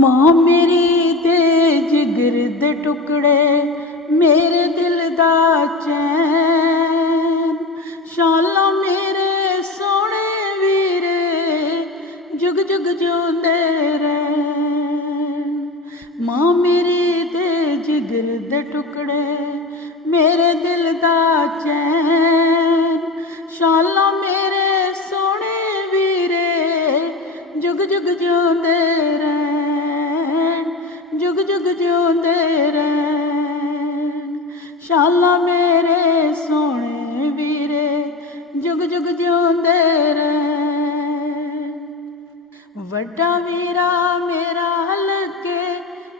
मां मेरी दे जिगर दे टुकड़े मेरे दिल दा चैन शाला मेरे सोने वीरे जुग जुग जोंदे रहन। मां मेरी दे जिगर दे टुकड़े मेरे दिल दा चैन शाला मेरे सोने वीरे जुग जुग जोंदे जुग जुग जोंदे रहन। शाला मेरे सोने वीरे जुग जुग जोंदे रहन। वड्डा वीरा मेरा लगे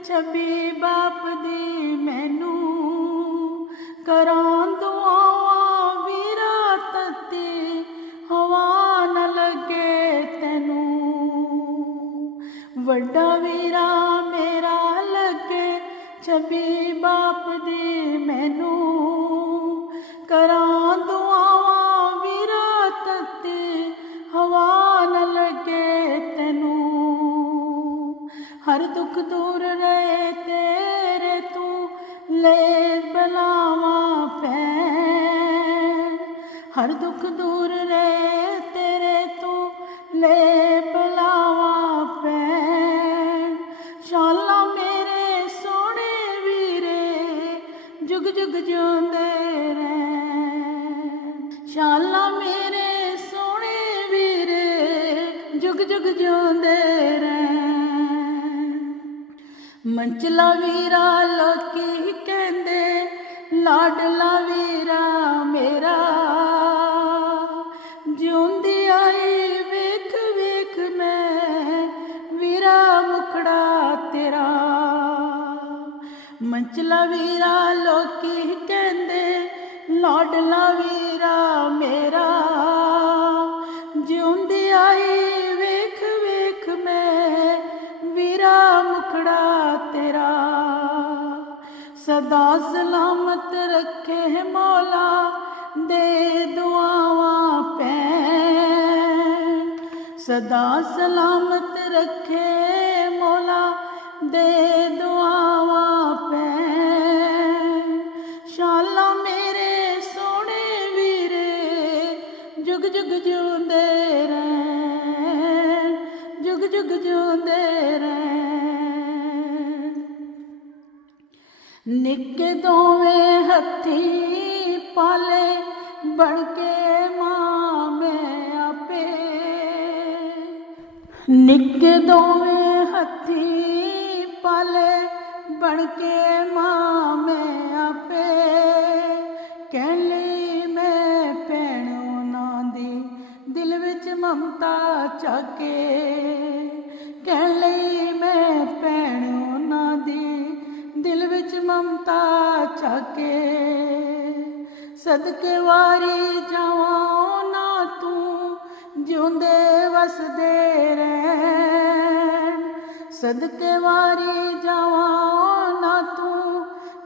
छब्बी बाप दी मैनू करां दुआवां वीरा तत्ती हवा न लगे तैनू। वड्डा वीरा मेरा लगे छब्बी बाप दी मैनू करां दुआवां वीरा तत्ती हवा न लगे तैनू। हर दुख दूर रहे तेरे तू ले बलावां पैन। हर दुख दूर रहे तेरे तू ले बलावां पैन। शाला मेरे सोने वीरे जुग जुग जोंदे रहन। शाला मेरे सोने वीरे जुग जुग जोंदे रहन। मंचला वीरा लोकी कहंदे लाडला वीरा मेरा जिउंदी आई वेख वेख मैं वीरा मुखड़ा तेरा। मंचला वीरा लोकी कहंदे लाडला वीरा मेरा जिउंदी आई वेख वेख मैं वीरा मुखड़ा तेरा। सदा सलामत रखे मौला दे दुआवां पैन। सदा सलामत रखे मौला दे दुआवां पैन। शाला मेरे सोने वीरे जुग जुग जोंदे रहन। जुग जुग जोंदे रहन। निक्के दोवें हत्थी पाले बनके मां मैं आपे। निक्के दोवें हत्थी पाले बनके मां मैं आपे। कहली मैं भैण उन्हां दी दिल विच ममता चाके। कहली मैं भैण उन्हां दी दिल विच ममता चाके। सदके वारी जावां ना तू जिउंदे वसदे रहन। सदके वारी जावां ना तू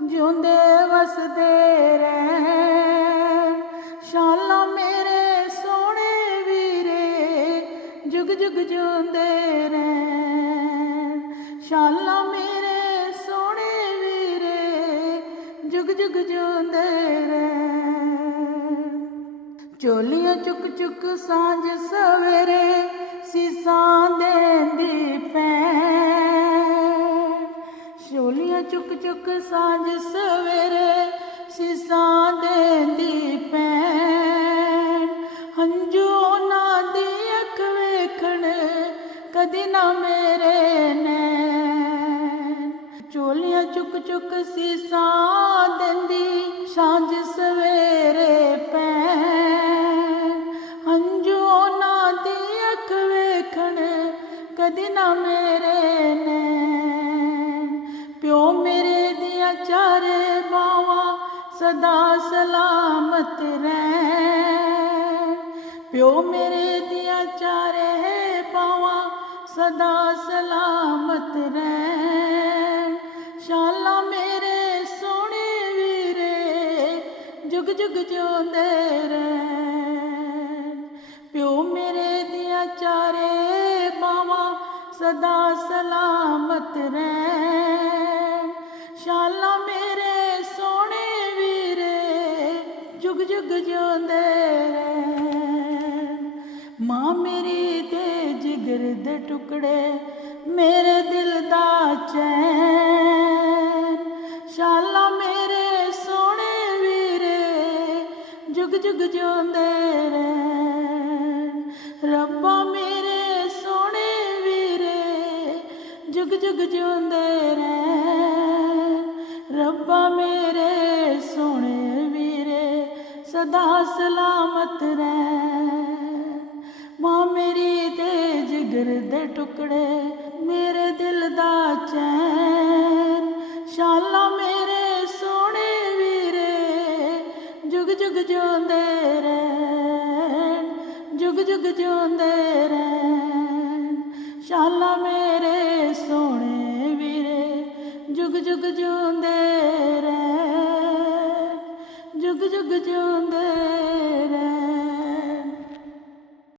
जिउंदे वसदे रहन। शाला मेरे सोने वीरे जुग जुग जोंदे रहन। शाला मेरे सोने वीरे जुग जुग जोंदे रहन। चोलियां चुक चुक सांझ सवेरे सीसां देंदी पैन। चोलियां चुक चुक सांझ सवेरे सीसां देंदी पैन। हंजू उन्हां दी अख वेखण कदी ना मेरे नैन। चोलियां चुक चुक सीसां देंदी सांझ सवेरे पैन। हंजू उन्हां दी अख वेखण कदी ना मेरे नैन। प्यो मेरे दियां चारे बावां सदा सलामत रहन। प्यो मेरे दियां चारे बावां सदा सलामत रहन। शाला मेरे सोने वीरे जुग जुग जोंदे रहन। प्यो मेरे दियां चारे बावां सदा सलामत टुकड़े मेरे दिल दा चैन शाला मेरे सोने वीरे जुग जुग जिउंदे रहन रब्बा मेरे सोने वीरे जुग जुग जिउंदे रहन रब्बा मेरे सोने वीरे सदा सलामत रहन मां मेरी दे जिगर दे टुकड़े मेरे दिल दा चैन शाला मेरे सोने वीरे जुग जुग जिउंदे रहन जुग जुग जिउंदे रहन शाला मेरे सोने वीरे जुग जुग जिउंदे रहन जुग जुग जिउंदे